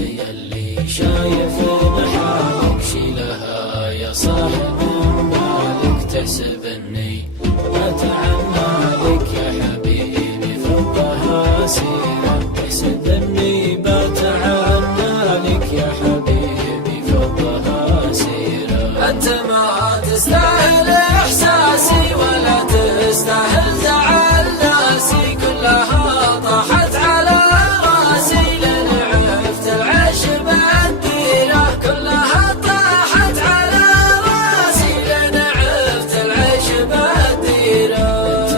يلي شايف بحالك شيلها يا صاحب بالك، تحسب اني بتعنالك يا حبيبي فضها سيرة، تحسب اني بتعنالك يا حبيبي فضها سيرة. انت ما تستاهل احساسي ولا تستاهل زعل ناسي، كلها طاحت على راسي لين عرفت العيش بالديرة، كلها طاحت على راسي لين عرفت العيش بالديرة. انت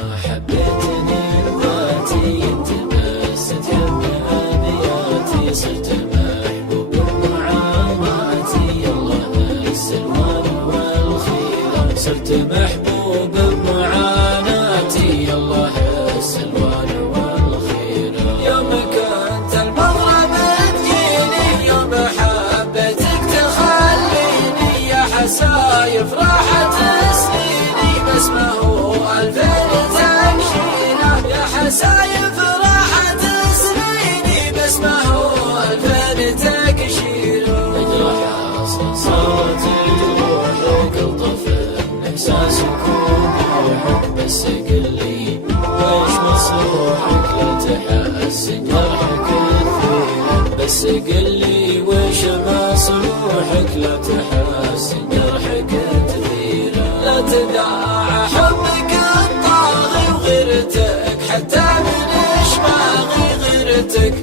ما حبيتني بذاتي، انت بس تحب ابياتي، صرت محبوب بمعاماتي الله السلوان والخيرة، صرت محبوب بمعاناتي الله السلوان والخيرة. يوم كنت المغرب تجيني، يوم حبيتك تخليني، يا حسايف راحت سنيني بس ما هو الفين تمشينا، يا حسايف راحت سنيني بس ما هو الفين تكشينا. اجرح اصلا صارت جروحك الطفل احساسك وروحك، بس قلي ويش مصلوحك لا تحسن جرحك كثير، بس قلي ويش مصلوحك لا تحسن جرحك كثير. لا تداعى حبك الطاغي وغيرتك، حتى من اشباغي غيرتك